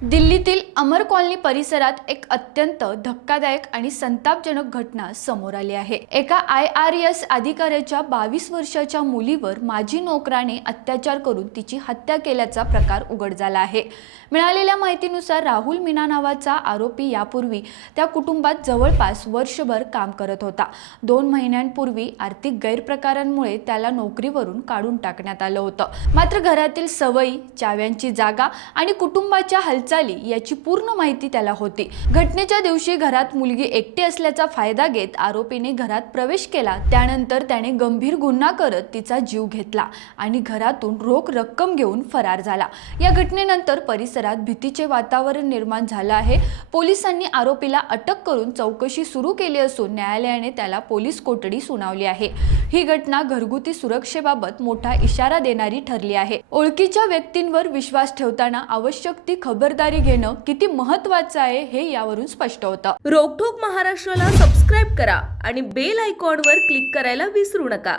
दिल्लीतील अमर कॉलनी परिसरात एक अत्यंत धक्कादायक आणि संतापजनक घटना समोर आली आहे। एका IRS अधिकाऱ्याच्या 22 वर्षाच्या मुलीवर माजी नोकराने अत्याचार करून तिची हत्या केल्याचा प्रकार उघड झाला आहे। मिळालेल्या माहितीनुसार राहुल मीना नावाचा आरोपी यापूर्वी त्या कुटुंबात जवळपास वर्षभर काम करत होता। 2 महिन्यांपूर्वी आर्थिक गैरप्रकारांमुळे त्याला नोकरीवरून काढून टाकण्यात आलं होतं। मात्र घरातील सवयी, चाव्यांची जागा आणि कुटुंबाच्या हालचाली याची पूर्ण माहिती त्याला होती। घटनेच्या दिवशी घरात मुलगी एकटी असल्याचा फायदा घेत आरोपीने घरात प्रवेश केला। त्यानंतर त्याने गंभीर गुन्हा करत तिचा जीव घेतला आणि घरातून रोख रक्कम घेऊन फरार झाला। या घटनेनंतर परिसरात भीतीचे वातावरण निर्माण झालं आहे। पोलिसांनी आरोपीला अटक करून चौकशी सुरू केली असून न्यायालयाने त्याला पोलीस कोठडी सुनावली आहे। ही घटना घरगुती सुरक्षेबाबत मोठा इशारा देणारी ठरली आहे। ओळखीच्या व्यक्तींवर विश्वास ठेवताना आवश्यक ती खबरदारी घेणं किती महत्त्वाचं आहे हे यावरून स्पष्ट होतं। रोकठोक महाराष्ट्राला सबस्क्राईब करा आणि बेल आयकॉनवर क्लिक करायला विसरू नका।